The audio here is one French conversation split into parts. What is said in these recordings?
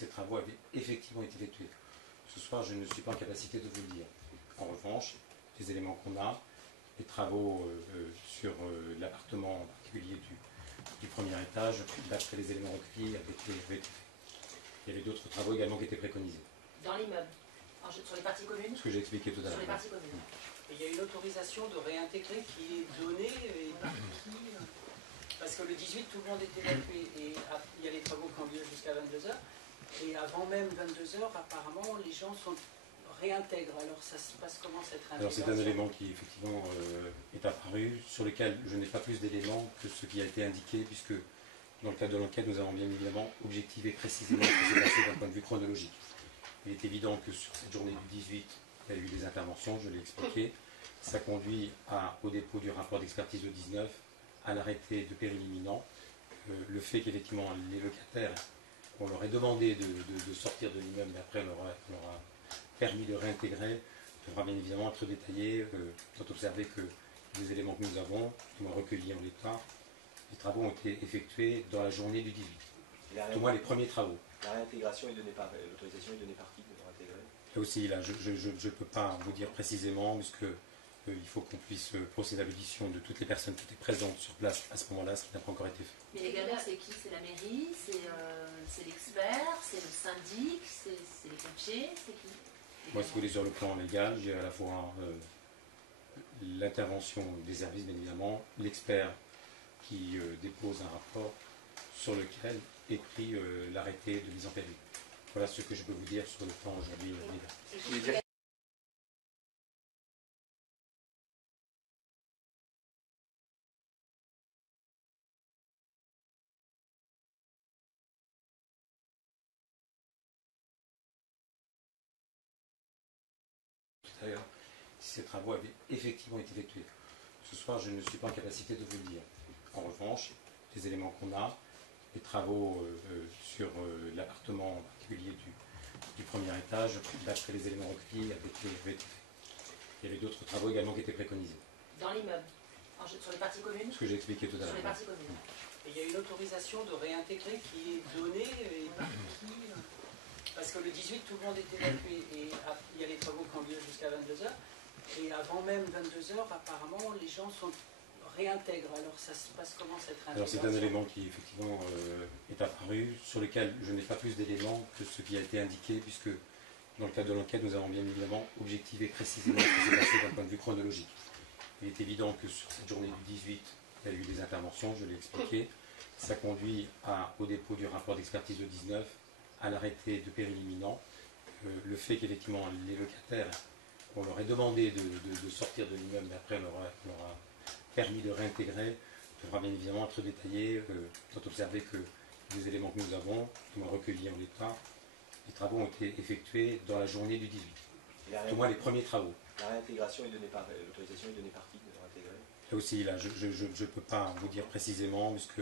ces travaux avaient effectivement été effectués. Ce soir, je ne suis pas en capacité de vous le dire. En revanche, les éléments qu'on a, les travaux sur l'appartement en particulier du premier étage, d'après les éléments recueillis, avaient été faits. Il y avait d'autres travaux également qui étaient préconisés. Dans l'immeuble, sur les parties communes? Ce que j'ai expliqué tout à l'heure. Sur les parties communes. Et il y a une autorisation de réintégrer qui est donnée et par qui? Parce que le 18, tout le monde est évacué et il y a les travaux qui ont lieu jusqu'à 22h. Et avant même 22h, apparemment, les gens sont réintègrent. Alors ça se passe comment cette réintégration? Alors c'est un élément qui effectivement est apparu, sur lequel je n'ai pas plus d'éléments que ce qui a été indiqué, puisque dans le cadre de l'enquête, nous avons bien évidemment objectivé précisément ce qui s'est passé d'un point de vue chronologique. Il est évident que sur cette journée du 18, il y a eu des interventions, je l'ai expliqué. Ça conduit au dépôt du rapport d'expertise au 19, à l'arrêté de péril imminent. Le fait qu'effectivement les locataires, on leur ait demandé de sortir de l'immeuble, mais après on leur a permis de réintégrer, devra bien évidemment être détaillé. Il faut observer que les éléments que nous avons, qui ont recueillis en l'état, les travaux ont été effectués dans la journée du 18. Au moins les premiers travaux. La réintégration est donnée par l'autorisation est donnée par qui de réintégrer? Là aussi, là, je ne peux pas vous dire précisément, parce que il faut qu'on puisse procéder à l'audition de toutes les personnes qui étaient présentes sur place à ce moment-là, ce qui n'a pas encore été fait. Mais légalement, c'est qui? C'est la mairie? C'est l'expert? C'est le syndic? C'est les pompiers? C'est qui? Moi, si vous voulez, sur le plan légal, j'ai à la fois l'intervention des services, bien évidemment, l'expert qui dépose un rapport sur lequel est pris l'arrêté de mise en péril. Voilà ce que je peux vous dire sur le plan aujourd'hui légal. Tout à l'heure, si ces travaux avaient effectivement été effectués. Ce soir, je ne suis pas en capacité de vous le dire. En revanche, les éléments qu'on a, les travaux sur l'appartement en particulier du premier étage, d'après les éléments recueillis, avaient été faits. Il y avait d'autres travaux également qui étaient préconisés. Dans l'immeuble, sur les parties communes? Ce que j'ai expliqué tout à l'heure. Sur les parties communes. Et il y a une autorisation de réintégrer qui est donnée et par qui? Parce que le 18, tout le monde est évacué et il y a les travaux qui ont lieu jusqu'à 22h. Et avant même 22h, apparemment, les gens réintègrent. Alors ça se passe comment cette réintégration? Alors c'est un élément qui effectivement est apparu, sur lequel je n'ai pas plus d'éléments que ce qui a été indiqué, puisque dans le cadre de l'enquête, nous avons bien évidemment objectivé précisément ce qui s'est passé d'un point de vue chronologique. Il est évident que sur cette journée du 18, il y a eu des interventions, je l'ai expliqué. Ça conduit au dépôt du rapport d'expertise au 19, à l'arrêté de péril imminent. Le fait qu'effectivement les locataires, on leur ait demandé de sortir de l'immeuble, mais après on leur a permis de réintégrer, devra bien évidemment être détaillé. Il faut observer que les éléments que nous avons, qui ont recueillis en l'état, les travaux ont été effectués dans la journée du 18. Au moins les premiers travaux. La réintégration est donnée par l'autorisation est donnée par qui de réintégrer? Là aussi, là, je ne peux pas vous dire précisément, puisque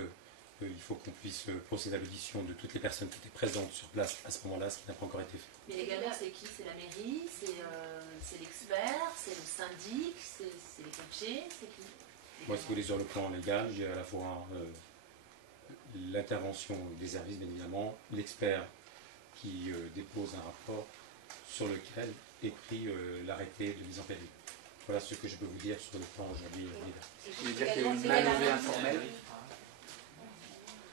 il faut qu'on puisse procéder à l'audition de toutes les personnes qui étaient présentes sur place à ce moment-là, ce qui n'a pas encore été fait. Mais légalement, c'est qui? C'est la mairie? C'est l'expert? C'est le syndic? C'est les pompiers? C'est qui? Moi, si vous voulez, sur le plan légal, j'ai à la fois l'intervention des services, bien évidemment, l'expert qui dépose un rapport sur lequel est pris l'arrêté de mise en péril. Voilà ce que je peux vous dire sur le plan aujourd'hui légal. Vous voulez dire qu'il y a eu une main-levée informelle?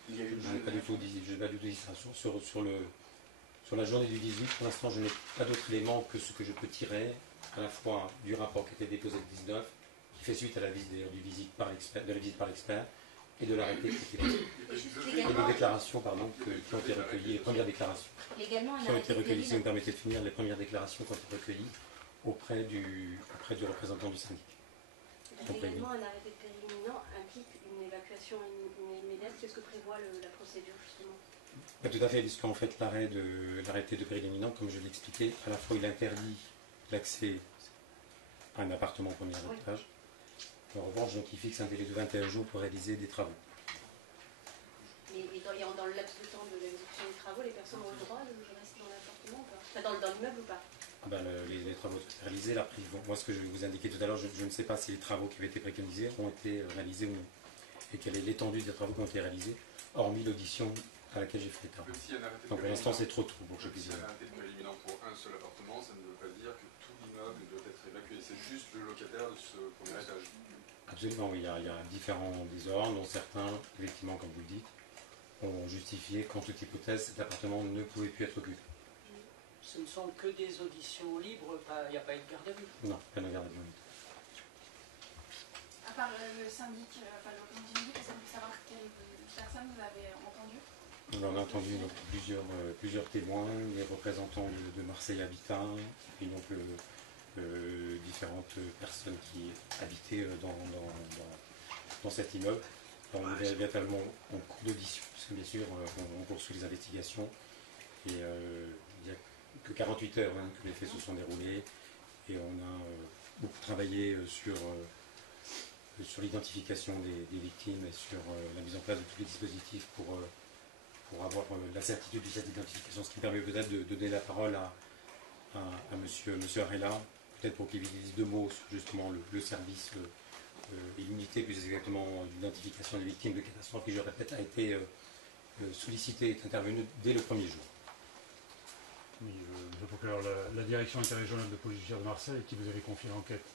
Je n'ai pas du tout dit ça. Sur la journée du 18, pour l'instant, je n'ai pas d'autres éléments que ce que je peux tirer, à la fois du rapport qui a été déposé le 19, qui fait suite à la visite d'ailleurs de la visite par l'expert, et de l'arrêté qui était pris. Et des déclarations, pardon, qui ont été recueillies, les premières déclarations. Légalement, qui ont été recueillies, si vous me permettez de finir, les premières déclarations qui ont été recueillies auprès du représentant du syndic. Légalement, un arrêté de péril imminent implique une évacuation immédiate. C'est ce que prévoit la procédure, justement? Tout à fait, puisqu'en fait, l'arrêté de péril imminent, comme je l'ai expliqué, à la fois il interdit l'accès à un appartement au premier étage. En revanche, donc, il fixe un délai de 21 jours pour réaliser des travaux. Mais dans le laps de temps de l'exécution des travaux, les personnes ont le droit de rester dans l'appartement ou pas? Enfin, dans l'immeuble ou pas? Les travaux réalisés, là, moi ce que je vous indiquais tout à l'heure, je ne sais pas si les travaux qui avaient été préconisés ont été réalisés ou non. Et quelle est l'étendue des travaux qui ont été réalisés, hormis l'audition à laquelle j'ai fait état. Même s'il y a un arrêté de Donc pour l'instant, c'est prééminent- trop tôt pour que je même puisse s'il y dire. a un arrêté de prééminent pour un seul appartement, ça ne veut pas dire que tout l'immeuble doit être évacué. C'est juste le locataire de ce premier étage. Absolument, oui, il y a différents désordres, dont certains, effectivement, comme vous le dites, ont justifié qu'en toute hypothèse, cet appartement ne pouvait plus être occupé. Ce ne sont que des auditions libres, il n'y a pas eu de garde à vue. Non, pas de garde à vue. À part le syndic, enfin le comité syndic, est-ce qu'on peut savoir quelle personne vous avez entendu? On a entendu donc, plusieurs témoins, les représentants de Marseille Habitat, et donc différentes personnes qui habitaient dans cet immeuble. Alors, on est véritablement en cours d'audition, parce que bien sûr, on poursuit les investigations, et il n'y a que 48 heures que les faits se sont déroulés, et on a beaucoup travaillé sur l'identification des victimes et sur la mise en place de tous les dispositifs pour avoir la certitude de cette identification, ce qui permet peut-être de donner la parole à monsieur Arella, peut-être pour qu'il dise deux mots sur justement le service et l'unité, plus exactement l'identification des victimes de catastrophes, qui, je répète, a été sollicité et est intervenu dès le premier jour. Oui, monsieur le procureur, la direction interrégionale de police judiciaire de Marseille, qui vous avait confié l'enquête,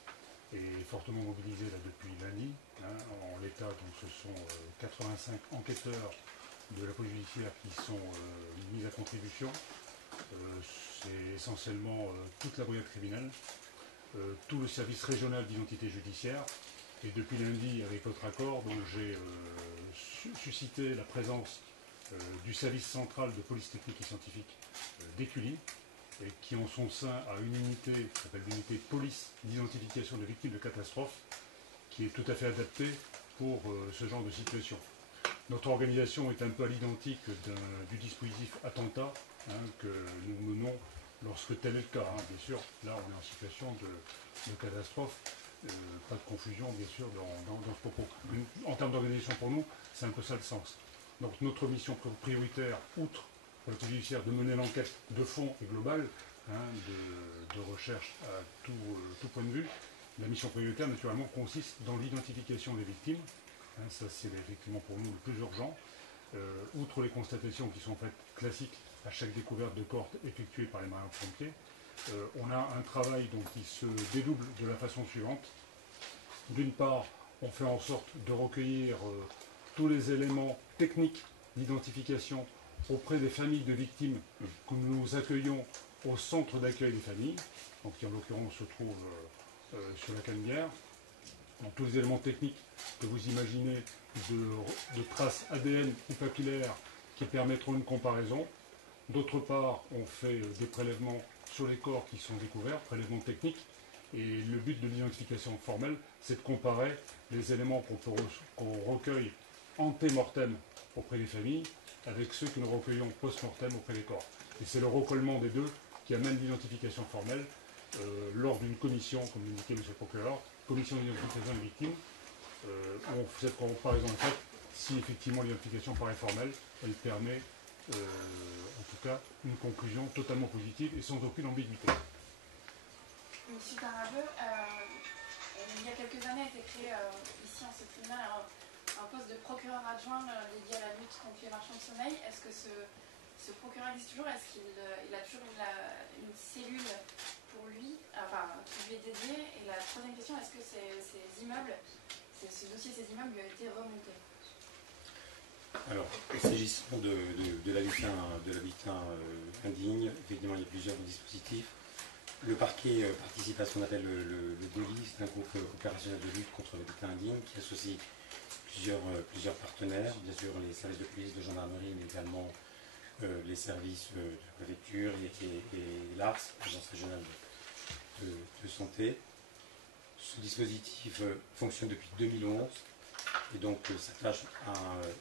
est fortement mobilisée là, depuis lundi. En l'état, donc, ce sont 85 enquêteurs de la police judiciaire qui sont mis à contribution. C'est essentiellement toute la brigade criminelle, tout le service régional d'identité judiciaire, et depuis lundi, avec votre accord, donc j'ai suscité la présence du service central de police technique et scientifique d'Écully, et qui en son sein a une unité qui s'appelle l'unité police d'identification de victimes de catastrophes, qui est tout à fait adaptée pour ce genre de situation. Notre organisation est un peu à l'identique du dispositif attentat que nous menons lorsque tel est le cas. Bien sûr, là on est en situation de catastrophe, pas de confusion bien sûr dans ce propos. En termes d'organisation pour nous, c'est un peu ça le sens. Donc notre mission prioritaire, outre pour la police judiciaire de mener l'enquête de fond et globale, de recherche à tout point de vue, la mission prioritaire naturellement consiste dans l'identification des victimes. Ça c'est effectivement pour nous le plus urgent. Outre les constatations qui sont faites classiques à chaque découverte de corps effectuée par les marins-pompiers, on a un travail donc, qui se dédouble de la façon suivante. D'une part, on fait en sorte de recueillir tous les éléments techniques d'identification auprès des familles de victimes que nous accueillons au centre d'accueil des familles, donc qui en l'occurrence se trouve sur la Canebière. Donc tous les éléments techniques que vous imaginez de traces ADN ou papillaires qui permettront une comparaison. D'autre part, on fait des prélèvements sur les corps qui sont découverts, prélèvements techniques, et le but de l'identification formelle, c'est de comparer les éléments qu'on recueille ante-mortem auprès des familles avec ceux que nous recueillons post-mortem auprès des corps. Et c'est le recollement des deux qui amène l'identification formelle lors d'une commission, comme l'indiquait M. le procureur, commission d'identification des victimes. On fait cette comparaison en fait, si effectivement l'identification paraît formelle, elle permet en tout cas une conclusion totalement positive et sans aucune ambiguïté. Monsieur Tarabeu, il y a quelques années a été créé ici en ce tribunal un poste de procureur adjoint dédié à la lutte contre les marchands de sommeil. Est-ce que ce procureur existe toujours? Est-ce qu'il a toujours une cellule pour lui, qui lui est dédiée? Et la troisième question, est-ce que ces immeubles, ce dossier de ces immeubles lui a été remonté? Alors, s'agissant de l'habitat indigne, effectivement, il y a plusieurs dispositifs. Le parquet participe à ce qu'on appelle le DELI, c'est un groupe opérationnel de lutte contre l'habitat indigne qui associe plusieurs partenaires, bien sûr les services de police, de gendarmerie, mais également les services de la préfecture et l'ARS, l'Agence régionale de santé. Ce dispositif fonctionne depuis 2011 et donc s'attache à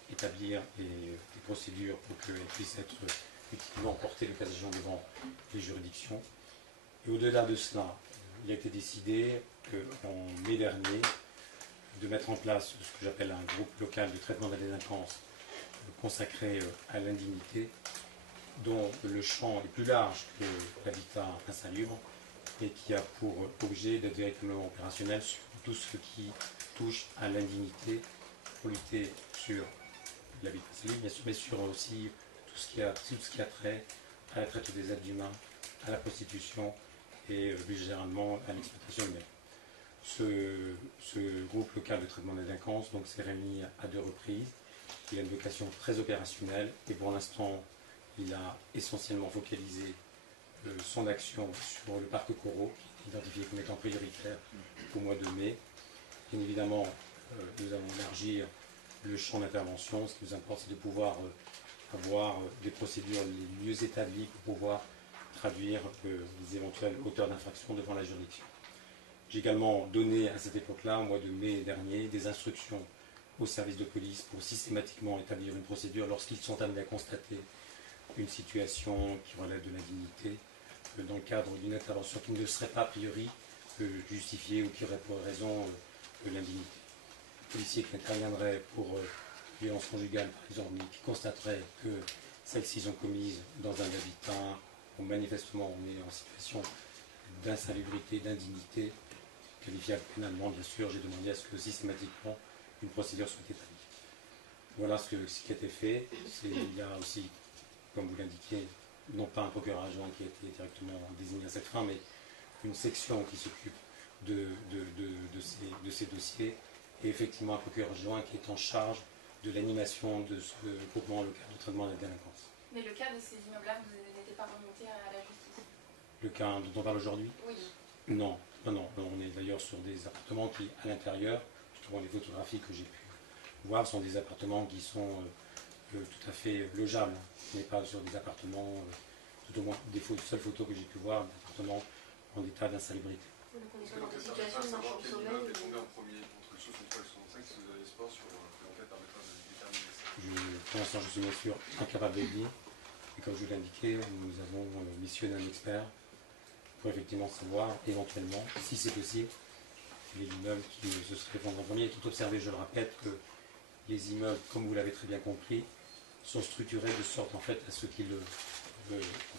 établir des procédures pour qu'elles puissent être effectivement portées le cas échéant devant les juridictions. Et au-delà de cela, il a été décidé en mai dernier de mettre en place ce que j'appelle un groupe local de traitement de la délinquance consacré à l'indignité, dont le champ est plus large que l'habitat insalubre et qui a pour objet d'être véritablement opérationnel sur tout ce qui touche à l'indignité pour lutter sur l'habitat insalubre, bien sûr, mais sur aussi tout ce qui a trait à la traite des êtres humains, à la prostitution et plus généralement à l'exploitation humaine. Ce groupe local de traitement de la délinquance s'est réuni à 2 reprises. Il a une vocation très opérationnelle et pour l'instant, il a essentiellement focalisé son action sur le parc Corot, qui est identifié comme étant prioritaire au mois de mai. Bien évidemment, nous allons élargir le champ d'intervention. Ce qui nous importe, c'est de pouvoir avoir des procédures les mieux établies pour pouvoir traduire les éventuels auteurs d'infractions devant la juridiction. J'ai également donné à cette époque-là, au mois de mai dernier, des instructions aux services de police pour systématiquement établir une procédure lorsqu'ils sont amenés à constater une situation qui relève de l'indignité, dans le cadre d'une intervention qui ne serait pas a priori justifiée ou qui aurait pour raison l'indignité. Le policier qui interviendrait pour violence conjugale, par exemple, mais qui constaterait que celles-ci sont commises dans un habitat où manifestement on est en situation d'insalubrité, d'indignité, qualifiable pénalement, bien sûr, j'ai demandé à ce que systématiquement une procédure soit établie. Voilà ce qui a été fait. Il y a aussi, comme vous l'indiquiez, non pas un procureur adjoint qui a été directement désigné à cette fin, mais une section qui s'occupe de ces dossiers, et effectivement un procureur adjoint qui est en charge de l'animation de ce groupement local de traitement de la délinquance. Mais le cas de ces immeubles-là, vous n'étiez pas remonté à la justice? Le cas dont on parle aujourd'hui? Oui. Non, on est d'ailleurs sur des appartements qui, à l'intérieur, justement les photographies que j'ai pu voir, sont des appartements qui sont tout à fait logeables. On n'est pas sur des appartements, tout au moins des seules photos que j'ai pu voir, d'appartements en état d'insalubrité. Donc on est Est-ce pas que dans des l'enquête permettra situations de de savoir marchand de quel sommeil. immeuble est tombé en premier entre le 63 et le 65, si vous avez espoir sur que l'enquête permettra de déterminer ça? Pour l'instant, je suis bien sûr incapable de le dire. Et comme je vous l'ai indiqué, nous avons missionné un expert pour effectivement savoir, éventuellement, si c'est possible, quel est l'immeuble qui se serait effondré en premier. Et tout observé, je le répète, que les immeubles, comme vous l'avez très bien compris, sont structurés de sorte en fait à ce qu'ils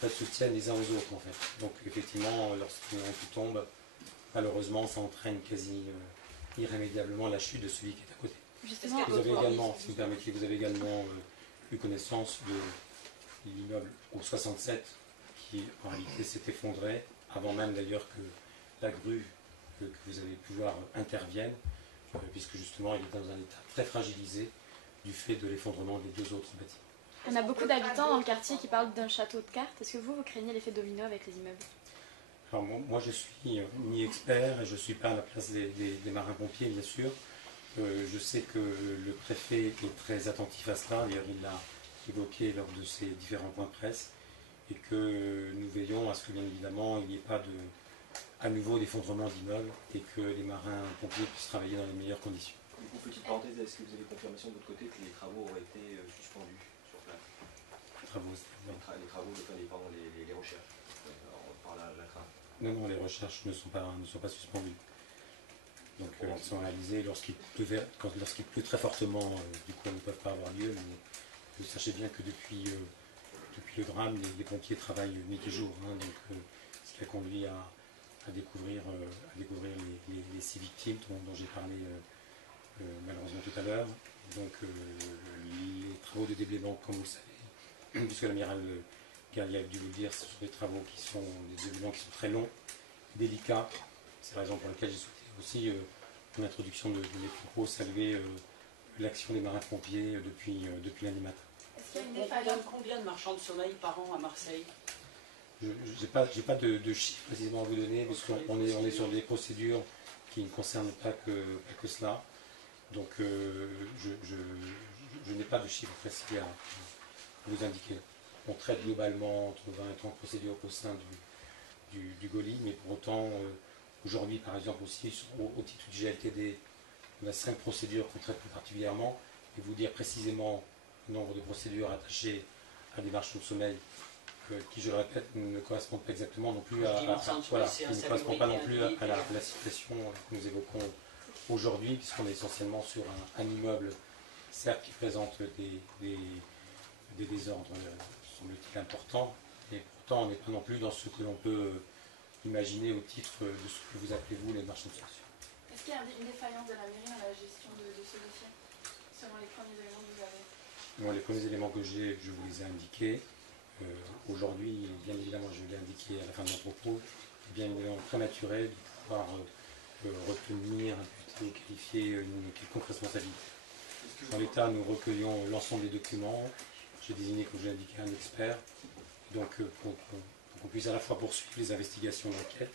se tiennent les uns aux autres en fait. Donc effectivement, lorsqu'un qui tombe, malheureusement, ça entraîne quasi irrémédiablement la chute de celui qui est à côté. Justement, Vous avez également, si vous permettez, vous avez également eu connaissance de l'immeuble au 67 qui en réalité s'est effondré, avant même d'ailleurs que la grue que vous avez pu voir intervienne, puisque justement il est dans un état très fragilisé du fait de l'effondrement des 2 autres bâtiments. On a beaucoup d'habitants dans le quartier qui parlent d'un château de cartes. Est-ce que vous craignez l'effet domino avec les immeubles? Alors moi je suis ni expert et je ne suis pas à la place des marins-pompiers bien sûr. Je sais que le préfet est très attentif à cela, d'ailleurs il l'a évoqué lors de ses différents points de presse, et que nous veillons à ce que bien évidemment il n'y ait pas à nouveau d'effondrement d'immeubles et que les marins-pompiers puissent travailler dans les meilleures conditions. Une petite parenthèse, est-ce que vous avez confirmation de votre côté que les travaux auraient été suspendus sur place? Les travaux, Les travaux, les recherches, par la crainte. Non, les recherches ne sont pas suspendues. Donc elles sont réalisées lorsqu'il pleut très fortement, du coup elles ne peuvent pas avoir lieu, mais sachez bien que depuis le drame, les pompiers travaillent nuit et jour, donc ce qui a conduit à découvrir les 6 victimes dont j'ai parlé malheureusement tout à l'heure. Donc les travaux de déblaiement, comme vous le savez, puisque l'amiral Guerrier a dû vous le dire, ce sont des travaux qui sont des déblaiements qui sont très longs, délicats. C'est la raison pour laquelle j'ai souhaité aussi, en introduction de mes propos, saluer l'action des marins-pompiers depuis lundi matin. Est-ce qu'il y a une défaillance? Combien de marchands de sommeil par an à Marseille? Je n'ai pas de chiffres précisément à vous donner, parce qu'on est sur des procédures qui ne concernent pas que cela. Donc je n'ai pas de chiffres précis à vous indiquer. On traite globalement entre 20 et 30 procédures au sein du GOLI, mais pour autant, aujourd'hui par exemple aussi, au titre du GLTD, on a 5 procédures qu'on traite plus particulièrement, et vous dire précisément le nombre de procédures attachées à des marchands de sommeil qui, je le répète, ne correspondent pas exactement non plus à la situation que nous évoquons aujourd'hui, puisqu'on est essentiellement sur un immeuble, certes qui présente des désordres, semble-t-il, importants, mais pourtant on n'est pas non plus dans ce que l'on peut imaginer au titre de ce que vous appelez vous les marchands de sommeil. Est-ce qu'il y a une défaillance de la mairie dans la gestion de ce dossier, selon les premiers éléments que vous avez? Moi, les premiers éléments que j'ai, je vous les ai indiqués. Aujourd'hui, bien évidemment, je l'ai indiqué à la fin de mon propos, bien évidemment prématuré de pouvoir retenir, imputer, qualifier une quelconque responsabilité. En l'état, nous recueillons l'ensemble des documents. J'ai désigné, comme je l'ai indiqué, un expert. Donc, pour qu'on puisse à la fois poursuivre les investigations d'enquête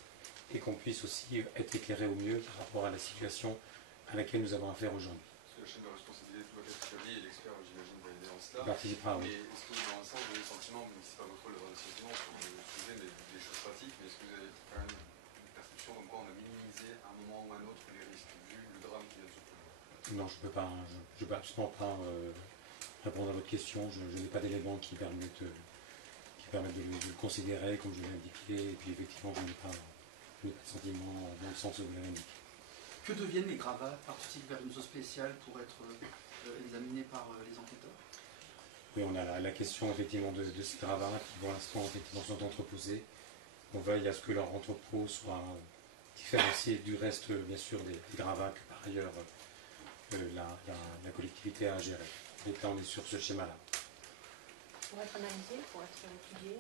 et qu'on puisse aussi être éclairé au mieux par rapport à la situation à laquelle nous avons affaire aujourd'hui. Parce que la chaîne de responsabilité doit être établie et l'expert, j'imagine, va aider en cela. Il participera, oui. Mais est-ce que dans l'ensemble, vous avez le sentiment, même si ce n'est pas votre rôle d'avoir des sentiments sur le sujet, mais des choses pratiques, mais est-ce que vous avez quand même une perception comme quoi on a minimisé à un moment ou à un autre les risques, vu le drame qui vient de se produire? Non, je ne peux absolument pas répondre à votre question. Je n'ai pas d'éléments qui permettent de le considérer, comme je l'ai indiqué, et puis effectivement, je n'ai pas de sentiment dans le sens où vous l'avez indiqué. Que deviennent les gravats? Partent-ils vers une zone spéciale pour être examinés par les enquêteurs? Oui, on a la question effectivement de ces gravats qui pour l'instant effectivement sont entreposés. On veille à ce que leur entrepôt soit différencié du reste, bien sûr, des gravats que par ailleurs la collectivité a à gérer. Et là, on est sur ce schéma-là. Pour être analysé, pour être étudié.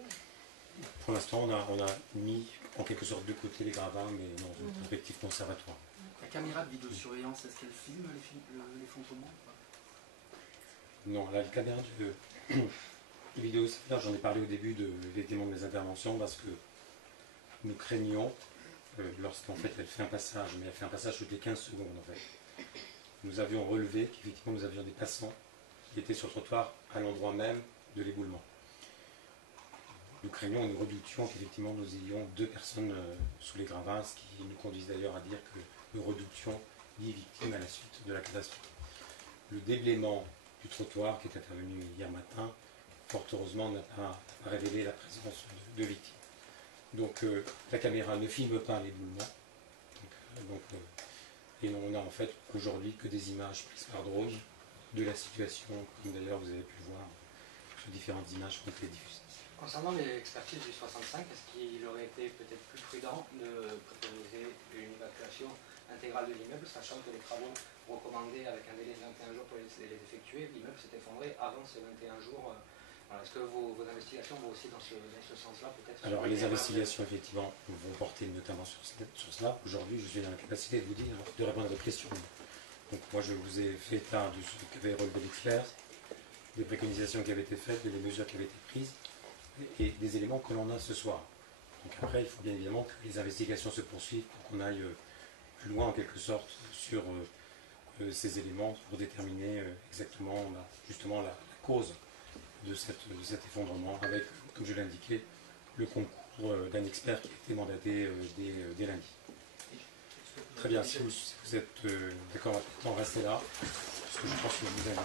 Pour l'instant, on a mis en quelque sorte de côté les gravats, mais dans une perspective conservatoire. La caméra de vidéosurveillance, est-ce qu'elle filme l'effondrement ou pas? Non, la caméra de vidéosurveillance, j'en ai parlé au début effectivement de mes interventions, parce que nous craignons, lorsqu'en fait elle fait un passage, mais elle fait un passage toutes les 15 secondes en fait. Nous avions relevé qu'effectivement nous avions des passants qui étaient sur le trottoir à l'endroit même de l'éboulement. Nous craignons et nous redoutions qu'effectivement nous ayons 2 personnes sous les gravats, ce qui nous conduit d'ailleurs à dire que nous redoutions 10 victimes à la suite de la catastrophe. Le déblaiement du trottoir qui est intervenu hier matin, fort heureusement, n'a pas révélé la présence de victimes. Donc la caméra ne filme pas l'éboulement. Et on n'a en fait aujourd'hui que des images prises par drone de la situation, comme d'ailleurs vous avez pu le voir sur différentes images qui ont été diffusées. Concernant l'expertise du 65, est-ce qu'il aurait été peut-être plus prudent de préconiser une évacuation intégrale de l'immeuble, sachant que les travaux recommandés avec un délai de 21 jours pour les effectuer, l'immeuble s'est effondré avant ces 21 jours. Est-ce que vos investigations vont aussi dans ce sens-là peut-être? Alors les investigations effectivement vont porter notamment sur cela. Aujourd'hui je suis dans la capacité de vous dire, de répondre à votre question. Donc moi je vous ai fait état de ce qu'avait relevé l'expert, des préconisations qui avaient été faites, des mesures qui avaient été prises, et des éléments que l'on a ce soir. Donc après, il faut bien évidemment que les investigations se poursuivent pour qu'on aille plus loin en quelque sorte sur ces éléments pour déterminer exactement justement la cause de cet effondrement avec, comme je l'ai indiqué, le concours d'un expert qui a été mandaté dès lundi. Très bien, si vous êtes d'accord, restez là, parce que je pense que vous avez